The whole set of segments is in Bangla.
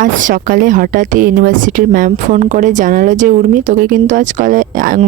আজ সকালে হঠাৎই ইউনিভার্সিটির ম্যাম ফোন করে জানালো যে উর্মি, তোকে কিন্তু আজ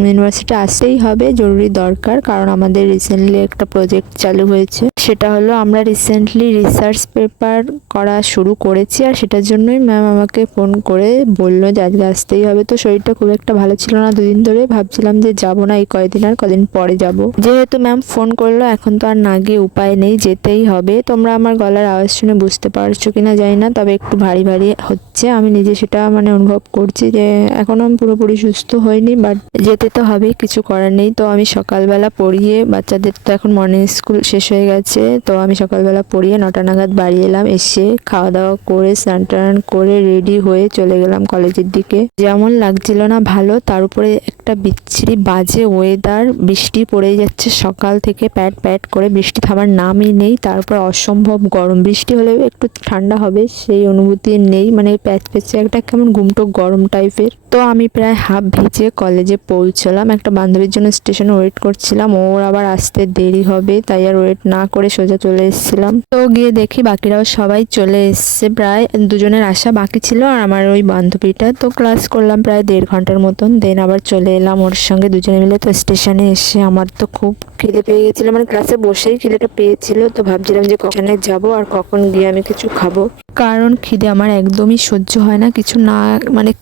ইউনিভার্সিটি আসতেই হবে, জরুরি দরকার। কারণ আমাদের রিসেন্টলি একটা প্রজেক্ট চালু হয়েছে, সেটা হলো আমরা রিসেন্টলি রিসার্চ পেপার করা শুরু করেছি, আর সেটার জন্যই ম্যাম আমাকে ফোন করে বললো যে আজকে আসতেই হবে। তো শরীরটা খুব একটা ভালো ছিল না দুদিন ধরে, ভাবছিলাম যে যাবো না এই কয়দিন, আর কদিন পরে যাব। যেহেতু ম্যাম ফোন করলো, এখন তো আর না গিয়ে উপায় নেই, যেতেই হবে। তোমরা আমার গলার আওয়াজ শুনে বুঝতে পারছো কিনা জানি না, তবে একটু ভারী ভারী হচ্ছে। আমি নিজে সেটা অনুভব করছি যে এখনো আমি পুরোপুরি সুস্থ হইনি, বাট যেতে তো হবে, কিছু করার নেই। তো আমি সকালবেলা পড়িয়ে, বাচ্চাদের তো এখন মর্নিং স্কুল শেষ হয়ে গেছে, তো আমি সকালবেলা পড়িয়ে 9টা নাগাদ বাড়ি এলাম। এসে খাওয়া দাওয়া করে স্নান টান করে রেডি হয়ে চলে গেলাম কলেজের দিকে। যেমন লাগছিল না ভালো, তার উপরে একটা বিচ্ছিরি বাজে ওয়েদার, বৃষ্টি পড়ে যাচ্ছে সকাল থেকে প্যাট প্যাট করে, বৃষ্টি থামার নামই নেই। তারপর অসম্ভব গরম, বৃষ্টি হলেও একটু ঠান্ডা হবে সেই অনুভূতি নেই, প্যাচ প্যাচে একটা কেমন গুমটো গরম টাইপের। তো আমি প্রায় হাফ ভিজে কলেজে পৌঁছলাম। একটা বান্ধবীর জন্য স্টেশনে ওয়েট করছিলাম, ওর আবার আসতে দেরি হবে, তাই আর ওয়েট না করে সোজা চলে এসেছিলাম। তো গিয়ে দেখি বাকিরাও সবাই চলে এসছে, প্রায় দুজনের আসা বাকি ছিল আর আমার ওই বান্ধবীটা। তো ক্লাস করলাম প্রায় 1.5 ঘন্টার মতন, দেন আবার চলে এলাম ওর সঙ্গে দুজনে মিলে। তো স্টেশনে এসে আমার তো খুব খিদে পেয়ে গেছিল, ক্লাসে বসেই খিদেটা পেয়েছিল। তো ভাবছিলাম যে কখন যাবো আর কখন গিয়ে আমি কিছু খাবো, কারণ খিদে আমার একদমই সহ্য হয় না। কিছু না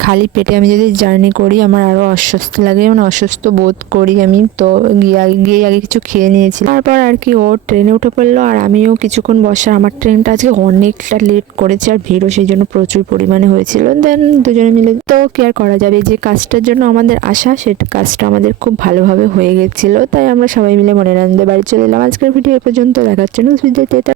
খালি পেটে আমি যদি জার্নি করি আমার আরো অস্বস্তি লাগে, অসুস্থ বোধ করি আমি। তো গিয়ে আগে কিছু খেয়ে নিয়েছি, তারপর আর কি ও ট্রেনে উঠে পড়লো আর আমিও কিছুক্ষণ বসার। আমার ট্রেনটা আজকে অনেকটা লেট করেছে আর ভিড়ও সেই জন্য প্রচুর পরিমাণে হয়েছিল। দেন দুজনে মিলে তো কি আর করা যাবে, যে কাজটার জন্য আমাদের আসা সেটা কাজটা আমাদের খুব ভালোভাবে হয়ে গেছিল, তাই আমরা সবাই মিলে মনের আনন্দে বাড়ি চলে এলাম। আজকের ভিডিও এ পর্যন্ত, দেখার জন্য ভিডিওতে।